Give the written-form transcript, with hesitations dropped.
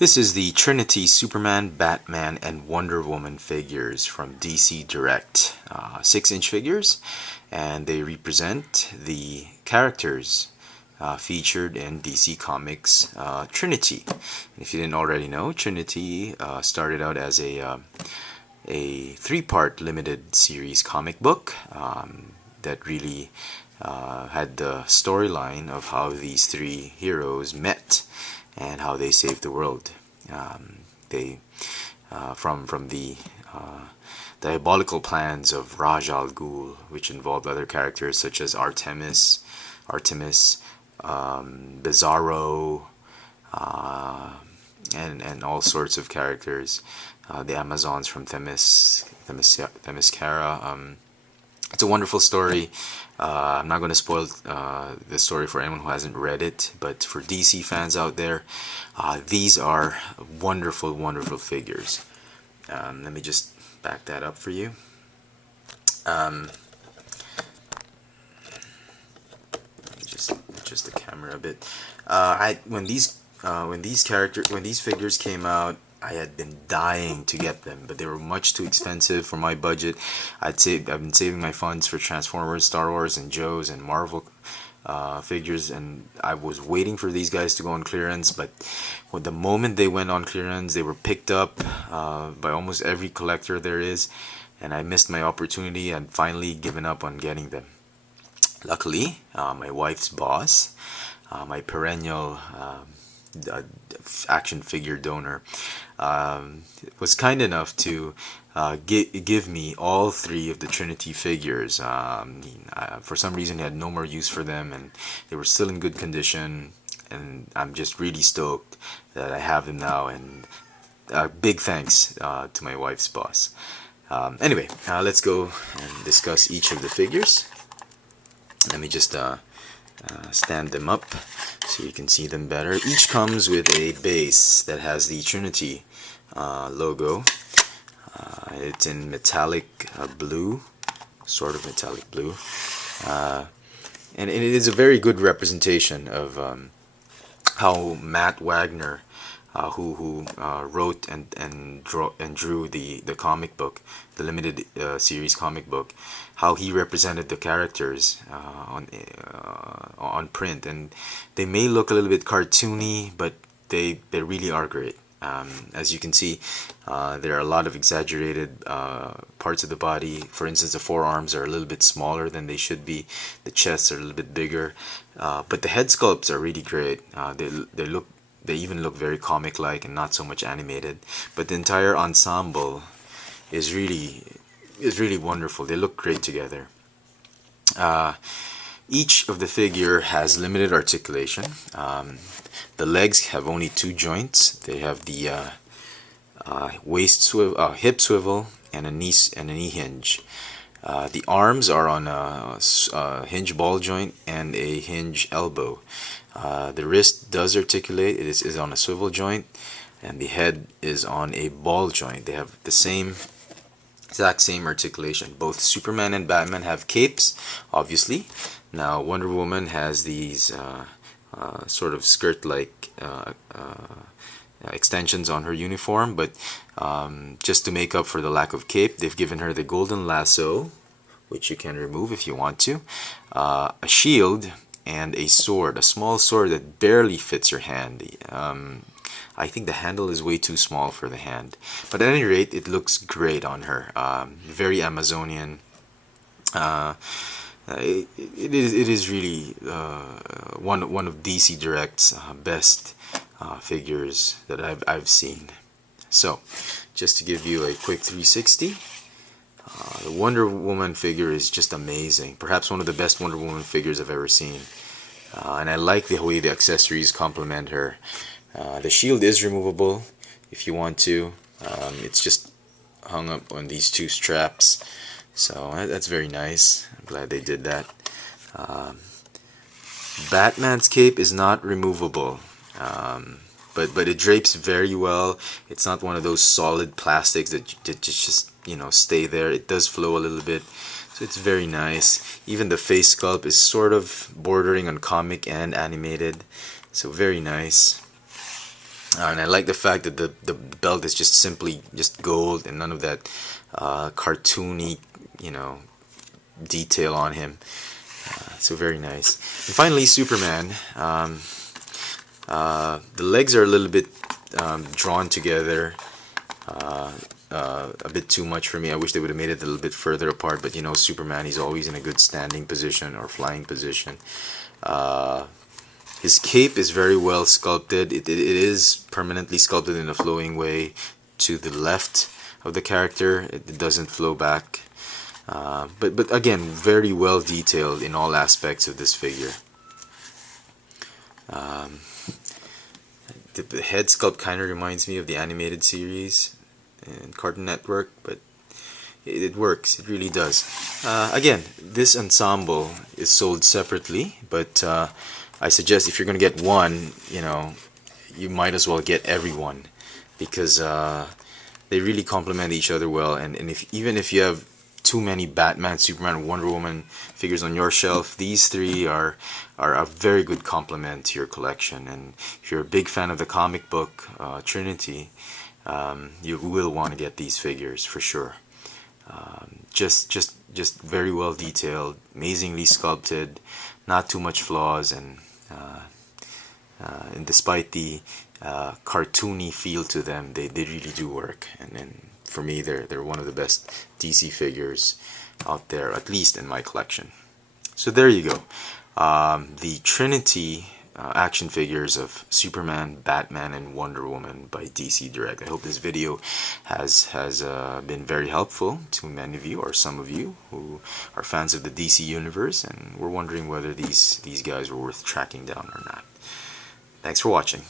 This is the Trinity Superman, Batman, and Wonder Woman figures from DC Direct. 6-inch figures, and they represent the characters featured in DC Comics Trinity. If you didn't already know, Trinity started out as a 3-part limited series comic book that really had the storyline of how these 3 heroes met and how they saved the world. From the diabolical plans of Raj Al Ghul, which involved other characters such as Artemis, Bizarro, and all sorts of characters. The Amazons from Themyscira. It's a wonderful story. I'm not going to spoil the story for anyone who hasn't read it, but for DC fans out there, these are wonderful, wonderful figures. Let me just back that up for you. Just adjust the camera a bit. When these figures came out, I had been dying to get them, but they were much too expensive for my budget. I've been saving my funds for Transformers, Star Wars, and Joe's and Marvel figures, and I was waiting for these guys to go on clearance. But the moment they went on clearance, they were picked up by almost every collector there is, and I missed my opportunity and finally given up on getting them. Luckily, my wife's boss, my perennial action figure donor, was kind enough to give me all 3 of the Trinity figures. For some reason he had no more use for them, and they were still in good condition, and I'm just really stoked that I have them now, and big thanks to my wife's boss. Anyway, let's go and discuss each of the figures. Let me just stand them up so you can see them better. Each comes with a base that has the Trinity logo. It's in metallic blue, sort of metallic blue, and it is a very good representation of how Matt Wagner, who wrote and drew the comic book, the limited series comic book, how he represented the characters on print. And they may look a little bit cartoony, but they really are great. As you can see, there are a lot of exaggerated parts of the body. For instance, the forearms are a little bit smaller than they should be. The chests are a little bit bigger, but the head sculpts are really great. They even look very comic-like and not so much animated. But the entire ensemble is really wonderful. They look great together. Each of the figure has limited articulation. The legs have only 2 joints. They have the hip swivel and a knee hinge. The arms are on a hinge ball joint and a hinge elbow. The wrist does articulate. It is on a swivel joint, and the head is on a ball joint. They have the exact same articulation. Both Superman and Batman have capes, obviously. Now Wonder Woman has these sort of skirt-like extensions on her uniform, but just to make up for the lack of cape, they've given her the golden lasso, which you can remove if you want to, a shield, and a sword, a small sword that barely fits your hand. I think the handle is way too small for the hand, but at any rate, it looks great on her. Very Amazonian. It is really one of DC Direct's best figures that I've seen. So, just to give you a quick 360, the Wonder Woman figure is just amazing. Perhaps one of the best Wonder Woman figures I've ever seen. And I like the way the accessories complement her. The shield is removable if you want to. It's just hung up on these 2 straps. So that's very nice. I'm glad they did that. Batman's cape is not removable. But it drapes very well. It's not one of those solid plastics that just stay there. It does flow a little bit, so it's very nice. Even the face sculpt is sort of bordering on comic and animated, so very nice. And I like the fact that the belt is just simply just gold and none of that cartoony, you know, detail on him. So very nice. And finally, Superman. The legs are a little bit drawn together. A bit too much for me. I wish they would have made it a little bit further apart, but you know, Superman, he's always in a good standing position or flying position. His cape is very well sculpted. It is permanently sculpted in a flowing way to the left of the character. It doesn't flow back. But again, very well detailed in all aspects of this figure. The head sculpt kind of reminds me of the animated series and Cartoon Network, but it works. It really does. Again, this ensemble is sold separately, but I suggest if you're going to get one, you know, you might as well get everyone, because they really complement each other well. And even if you have too many Batman, Superman, Wonder Woman figures on your shelf, these three are a very good complement to your collection. And if you're a big fan of the comic book Trinity, you will want to get these figures for sure. Just very well detailed, amazingly sculpted, not too much flaws, and despite the cartoony feel to them, they really do work. And for me, they're one of the best DC figures out there, at least in my collection. So there you go. The Trinity action figures of Superman, Batman, and Wonder Woman by DC Direct. I hope this video has been very helpful to many of you, or some of you who are fans of the DC universe and were wondering whether these guys were worth tracking down or not. Thanks for watching.